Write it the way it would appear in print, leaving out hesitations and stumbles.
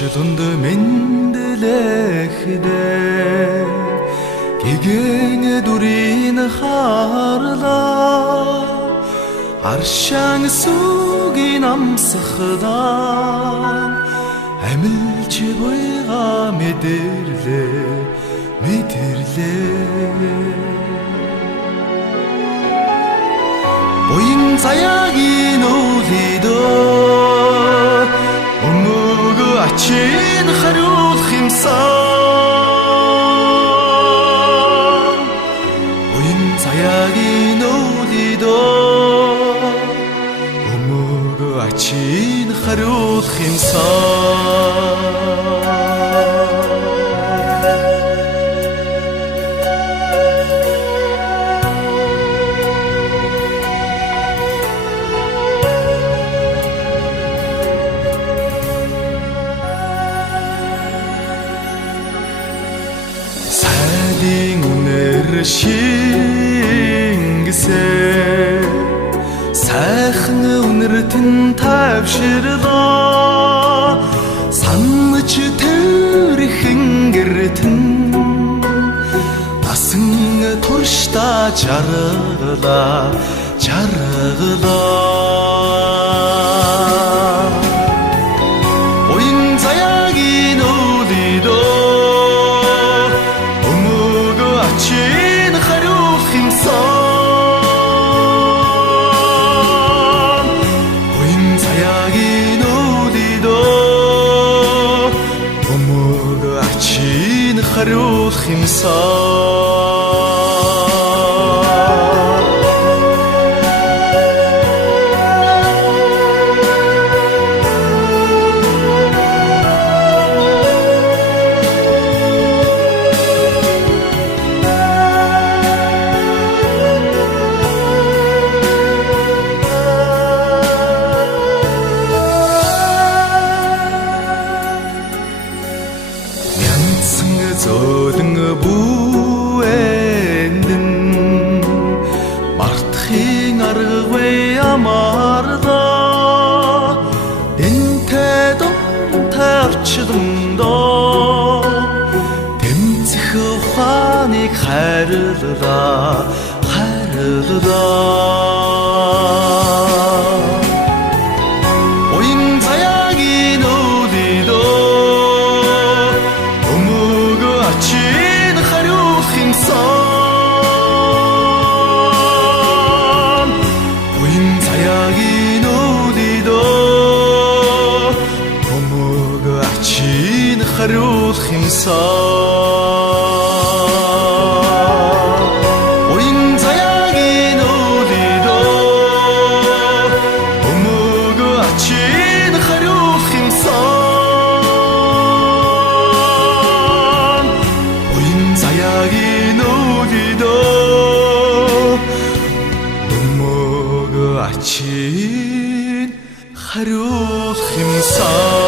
Orçuluнд мэндэлэхдээ гэгэн дүрийн харлаа аршаан сүгийн амсахдаа амилж буйга мэдэрлээ буян заяагийн өвлөдөө ачин хариулах юмсан буян заяагийн өвлөдөө өмөг ачин хариулах юмсан шингэсээ сайхан үнэртэн тавширлаа санаж төрхөн гэртэн насан туршта жаргалаа буян заяагийн өвлөдөө хариулах зөөлөн бүэндэн мартахын аргагүй амарлаа энтэй донтой орчлондоо тэмцэх ухааныг хайрлаа буян заяагийн ачин хариулах юмсан буян заяагийн өвлөдөө өмөг ачин хариулах юмсан буян заяагийн өвлөдөө өмөг ачин хариулах юмсан заяагийн өвлөдөө өмөг ачин хариулах юмсан